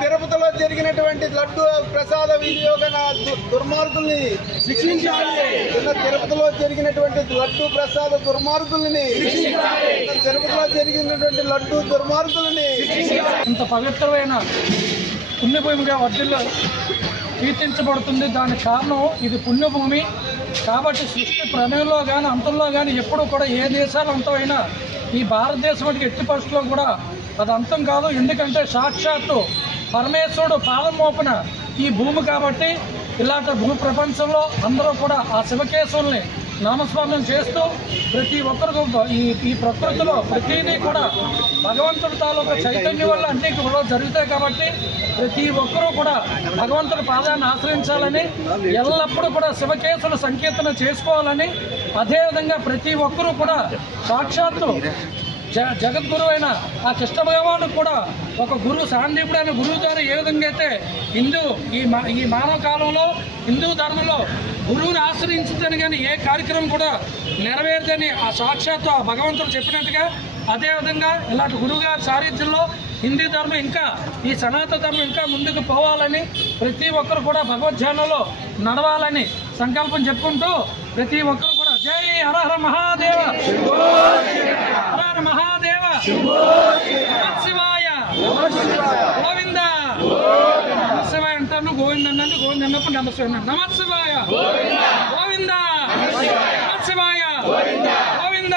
తిరుపతిలో జరిగినటువంటి లడ్డు ప్రసాద వినియోగ దుర్మార్గుల్ని శిక్షించాలి. తిరుపతిలో జరిగినటువంటి లడ్డు ప్రసాద దుర్మార్గుల్ని తిరుపతిలో జరిగినటువంటి లడ్డు దుర్మార్గుల్ని ఇంత పవిత్రమైన పుణ్యభూమిగా వర్ధిల్లు కీర్తించబడుతుంది. దానికి కారణం ఇది పుణ్యభూమి కాబట్టి సృష్టి ప్రణయంలో కానీ అంతంలో కానీ ఎప్పుడూ కూడా ఏ దేశాలు అంతమైనా ఈ భారతదేశం వంటి ఎట్టి పరిస్థితుల్లో కూడా అది అంతం కాదు. ఎందుకంటే సాక్షాత్తు పరమేశ్వరుడు పాదం మోపిన ఈ భూమి కాబట్టి ఇలాంటి భూ ప్రపంచంలో అందరూ కూడా ఆ శివకేశవుల్ని నామస్మరణం చేస్తూ ప్రతి ఒక్కరికి ఈ ప్రకృతిలో ప్రతిదీ కూడా భగవంతుడి తాలూకా చైతన్యం వల్ల అన్ని కూడా జరుగుతాయి కాబట్టి ప్రతి ఒక్కరూ కూడా భగవంతుడి పాదాన్ని ఆశ్రయించాలని ఎల్లప్పుడూ కూడా శివకేశవుల సంకీర్తన చేసుకోవాలని అదేవిధంగా ప్రతి ఒక్కరూ కూడా సాక్షాత్తు జగద్గురు అయిన ఆ కృష్ణ భగవాను కూడా ఒక గురువు సాందీపుడు అనే గురువు ద్వారా ఏ విధంగా అయితే ఈ మానవ కాలంలో హిందూ ధర్మంలో గురువుని ఆశ్రయించదని కానీ ఏ కార్యక్రమం కూడా నెరవేరదని ఆ సాక్షాత్తు ఆ భగవంతుడు చెప్పినట్టుగా అదేవిధంగా ఇలాంటి గురువుగారి సారథ్యంలో హిందూ ధర్మం ఇంకా ఈ సనాతన ధర్మం ఇంకా ముందుకు పోవాలని ప్రతి ఒక్కరు కూడా భగవద్ధ్యానంలో నడవాలని సంకల్పం చెప్పుకుంటూ ప్రతి ఒక్కరు కూడా జై హర హర మహాదేవ హర హర మహాదేవ శివాయ గోవింద శివాయ అంటాను గోవింద అన్నాను గోవింద అన్నప్పుడు నమస్కారం అన్నాను నమ శివాయ గోవింద శివాయ గోవింద